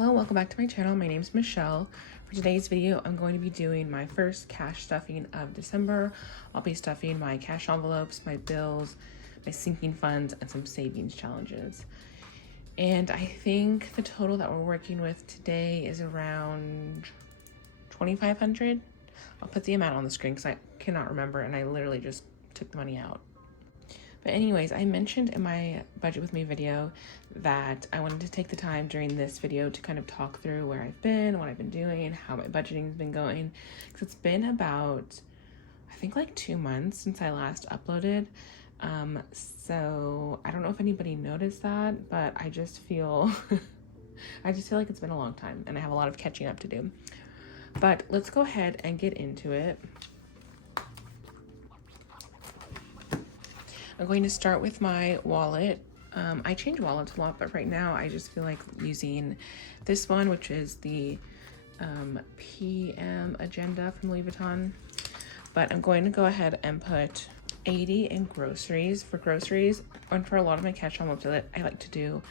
Hello, welcome back to my channel. My name is Michelle. For today's video, I'm going to be doing my first cash stuffing of December. I'll be stuffing my cash envelopes, my bills, my sinking funds, and some savings challenges. And I think the total that we're working with today is around $2,500. I'll put the amount on the screen because I cannot remember and I literally just took the money out. But anyways, I mentioned in my budget with me video that I wanted to take the time during this video to kind of talk through where I've been, what I've been doing, how my budgeting has been going. Because it's been about, I think like 2 months since I last uploaded. So I don't know if anybody noticed that, but I just feel, I just feel like it's been a long time and I have a lot of catching up to do. But let's go ahead and get into it. I'm going to start with my wallet. I change wallets a lot, but right now I just feel like using this one, which is the PM Agenda from Louis Vuitton. But I'm going to go ahead and put 80 in groceries. For groceries, and for a lot of my cash envelopes, I like to do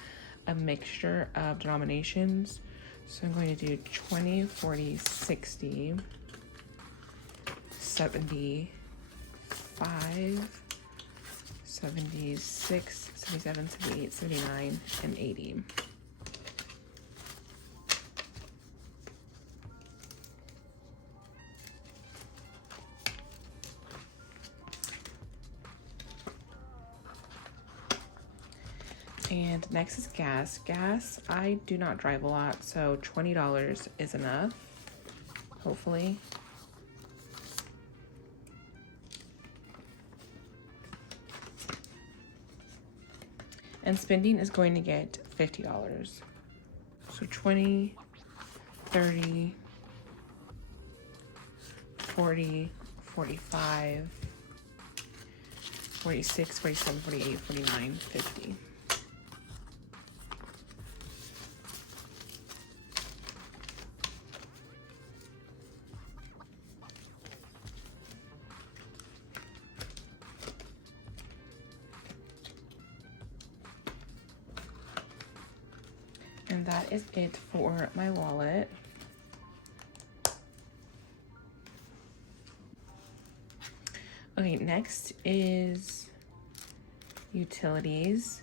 a mixture of denominations. So I'm going to do 20, 40, 60, 75, 76, 77, 78, 79, and 80. And next is gas. Gas, I do not drive a lot, so $20 is enough, hopefully. And spending is going to get $50. So 20, 30, 40, 45, 46, 47, 48, 49, 50. And that is it for my wallet. Okay, next is utilities.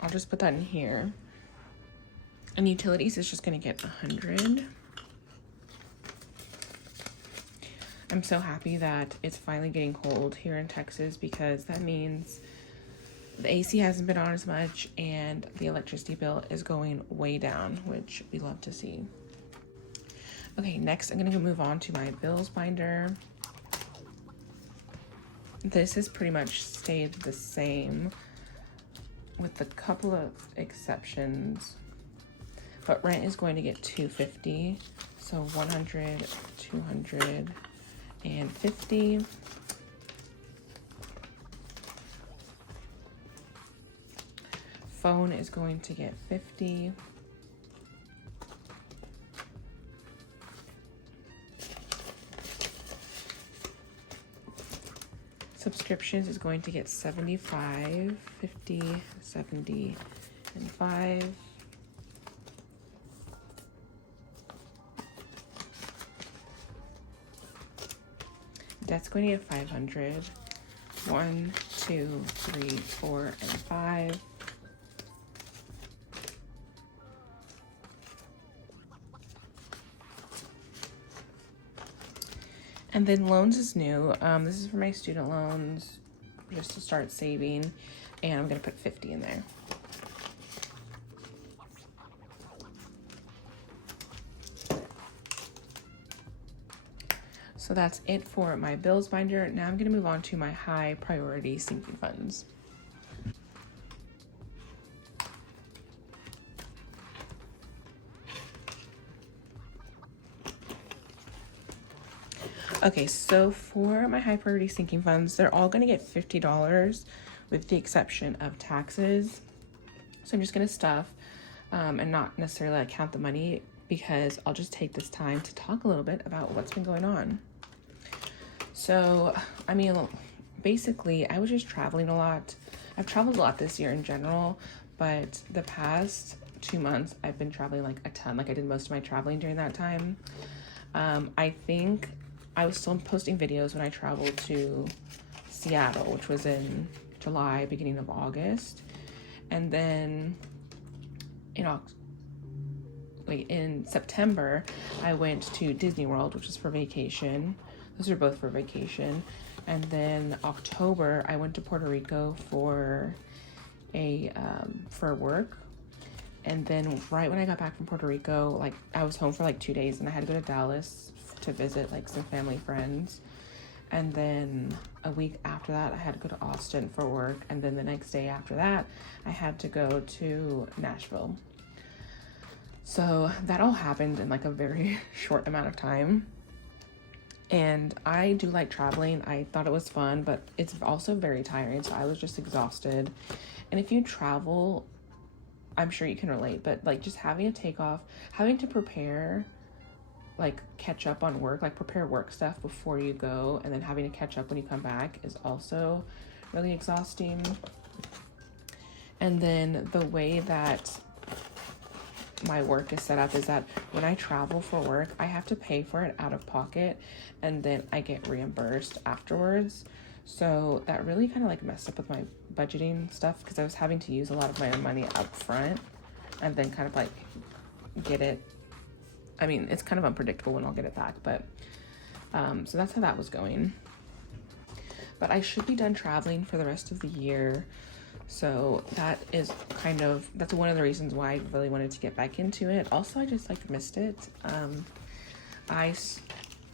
I'll just put that in here. And utilities is just gonna get 100. I'm so happy that it's finally getting cold here in Texas because that means the AC hasn't been on as much and the electricity bill is going way down, which we love to see. Okay, next I'm gonna move on to my bills binder. This has pretty much stayed the same with a couple of exceptions, but rent is going to get $250, so 100, 250. Phone is going to get 50. Subscriptions is going to get 75, 50, 70, and 5. That's going to get 500. 1, 2, 3, 4, and 5. And then loans is new. This is for my student loans, just to start saving, and I'm gonna put 50 in there. So that's it for my bills binder. Now I'm gonna move on to my high priority sinking funds. Okay, so for my high priority sinking funds, they're all gonna get $50 with the exception of taxes. So I'm just gonna stuff and not necessarily like count the money because I'll just take this time to talk a little bit about what's been going on. So, I mean, basically I was just traveling a lot. I've traveled a lot this year in general, but the past 2 months, I've been traveling like a ton. Like I did most of my traveling during that time. I think I was still posting videos when I traveled to Seattle, which was in July, beginning of August. And then in September, I went to Disney World, which was for vacation. Those are both for vacation. And then October, I went to Puerto Rico for work. And then right when I got back from Puerto Rico, like I was home for like 2 days, and I had to go to Dallas to visit like some family friends. And then a week after that, I had to go to Austin for work. And then the next day after that, I had to go to Nashville. So that all happened in like a very short amount of time. And I do like traveling. I thought it was fun, but it's also very tiring. So I was just exhausted. And if you travel, I'm sure you can relate, but like just having to take off, having to prepare, like catch up on work, like prepare work stuff before you go, and then having to catch up when you come back is also really exhausting. And then the way that my work is set up is that when I travel for work, I have to pay for it out of pocket, and then I get reimbursed afterwards. So that really kind of like messed up with my budgeting stuff, because I was having to use a lot of my own money up front and then kind of like get it. I mean, it's kind of unpredictable when I'll get it back, but so that's how that was going. But I should be done traveling for the rest of the year. So that's one of the reasons why I really wanted to get back into it. Also, I just like missed it. I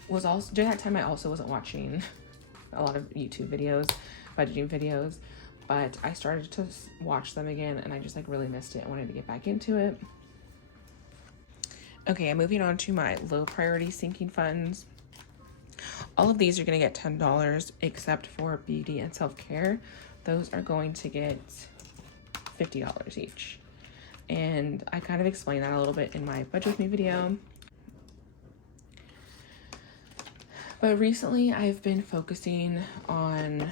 was also, during that time, I also wasn't watching a lot of YouTube videos, budgeting videos, but I started to watch them again, and I just like really missed it. I wanted to get back into it. Okay, I'm moving on to my low priority sinking funds. All of these are going to get $10, except for beauty and self-care. Those are going to get $50 each. And I kind of explained that a little bit in my Budget With Me video. But recently I've been focusing on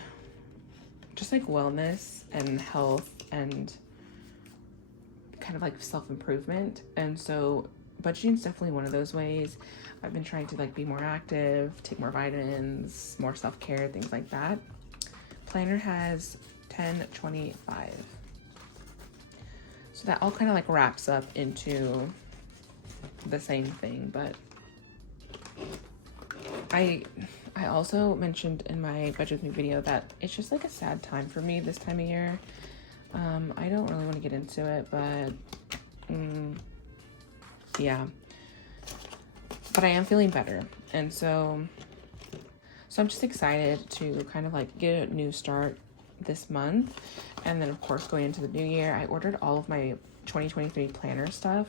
just like wellness and health and kind of like self-improvement. And so budgeting is definitely one of those ways. I've been trying to like be more active, take more vitamins, more self-care, things like that. Planner has 10-25. So that all kind of like wraps up into the same thing, but I also mentioned in my Budget With Me video that it's just like a sad time for me this time of year. I don't really want to get into it, but yeah. But I am feeling better, and so I'm just excited to kind of like get a new start this month. And then of course going into the new year, I ordered all of my 2023 planner stuff,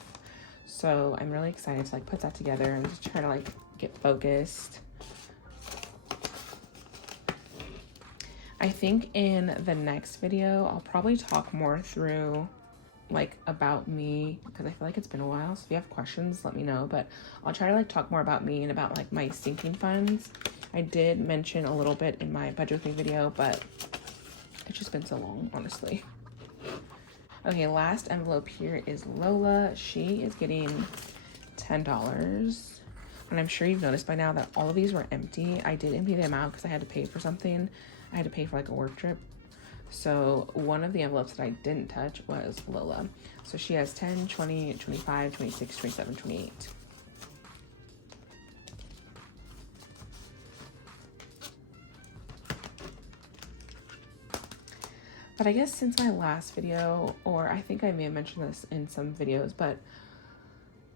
so I'm really excited to like put that together and just try to like get focused. I think in the next video I'll probably talk more through like about me, because I feel like it's been a while. So if you have questions, let me know, but I'll try to like talk more about me and about like my sinking funds. I did mention a little bit in my Budget With Me video, but it's just been so long, honestly. Okay, last envelope here is Lola. She is getting $10. And I'm sure you've noticed by now that all of these were empty. I did empty them out because I had to pay for something. I had to pay for like a work trip. So one of the envelopes that I didn't touch was Lola. So she has 10, 20, 25, 26, 27, 28. But I guess since my last video, or I think I may have mentioned this in some videos, but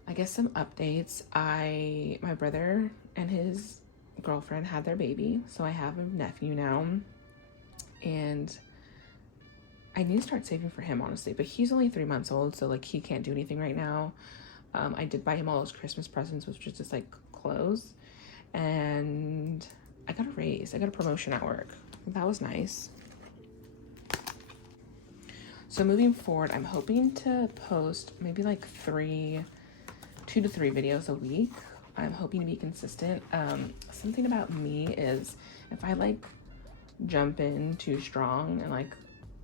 I guess some updates. My brother and his girlfriend had their baby, so I have a nephew now, and I need to start saving for him, honestly, but he's only 3 months old, so like he can't do anything right now. I did buy him all those Christmas presents, which was just like clothes, and I got a raise. I got a promotion at work. That was nice. So moving forward, I'm hoping to post maybe like 2 to 3 videos a week. I'm hoping to be consistent. Something about me is if I like jump in too strong and like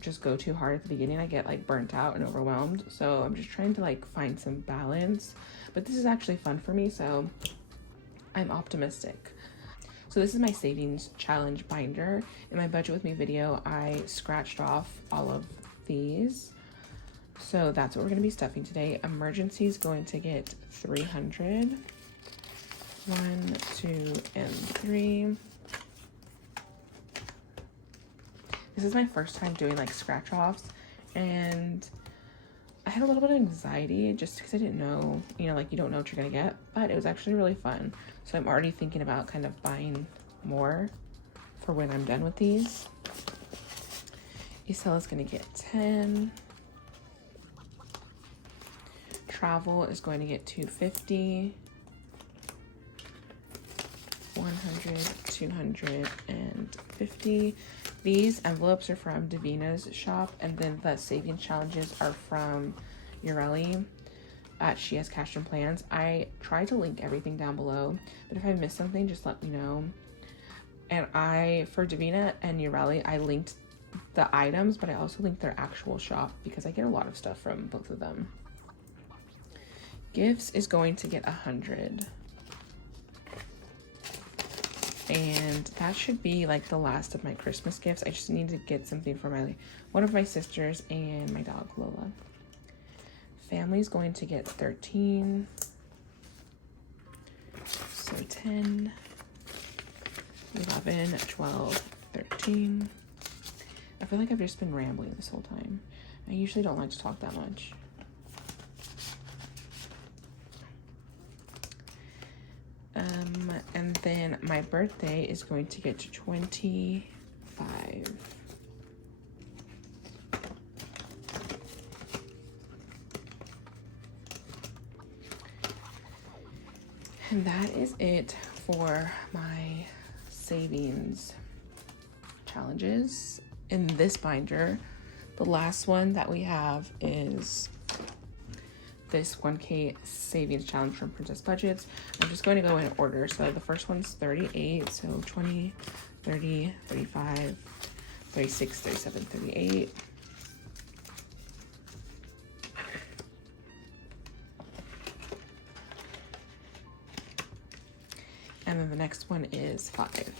just go too hard at the beginning, I get like burnt out and overwhelmed. So I'm just trying to like find some balance, but this is actually fun for me, so I'm optimistic. So this is my savings challenge binder. In my budget with me video, I scratched off all of these. So that's what we're gonna be stuffing today. Emergency is going to get 300. 1, 2, and 3. This is my first time doing like scratch offs, and I had a little bit of anxiety just because I didn't know, you know, like you don't know what you're gonna get, but it was actually really fun. So I'm already thinking about kind of buying more for when I'm done with these. Isel is gonna get 10. Travel is going to get 250. 100, 250. These envelopes are from Davina's shop, and then the savings challenges are from Ureli at She Has Cash and Plans. I try to link everything down below, but if I miss something, just let me know. And for Davina and Ureli, I linked the items, but I also linked their actual shop because I get a lot of stuff from both of them. Gifts is going to get 100. And that should be like the last of my Christmas gifts. I just need to get something for one of my sisters and my dog Lola. Family's going to get 13. So 10, 11, 12, 13. I feel like I've just been rambling this whole time. I usually don't like to talk that much. And then my birthday is going to get to 25. And that is it for my savings challenges in this binder. The last one that we have is this 1K savings challenge from Princess Budgets. I'm just going to go in order. So the first one's 38, so 20, 30, 35, 36, 37, 38. And then the next one is 5.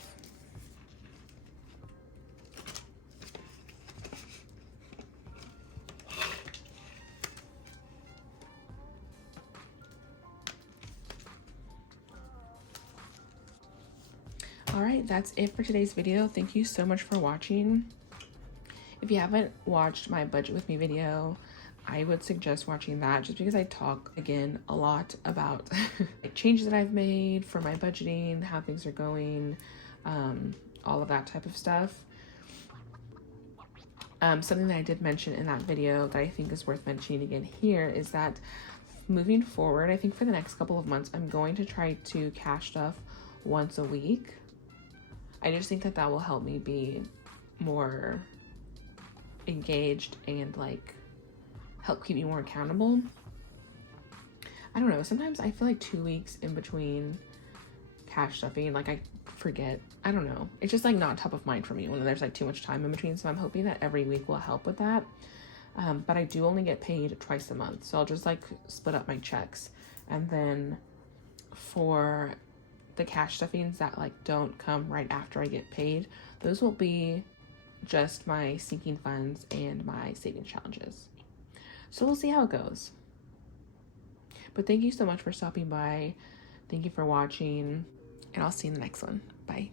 All right, that's it for today's video. Thank you so much for watching. If you haven't watched my budget with me video, I would suggest watching that just because I talk again a lot about like changes that I've made for my budgeting, how things are going, all of that type of stuff. Something that I did mention in that video that I think is worth mentioning again here is that moving forward, I think for the next couple of months, I'm going to try to cash stuff once a week. I just think that that will help me be more engaged and like help keep me more accountable. I don't know, sometimes I feel like 2 weeks in between cash stuffing, like I forget. I don't know, it's just like not top of mind for me when there's like too much time in between. So I'm hoping that every week will help with that. But I do only get paid twice a month, so I'll just like split up my checks. And then for the cash stuffings that like don't come right after I get paid, those will be just my sinking funds and my savings challenges. So we'll see how it goes. But thank you so much for stopping by. Thank you for watching, and I'll see you in the next one. Bye.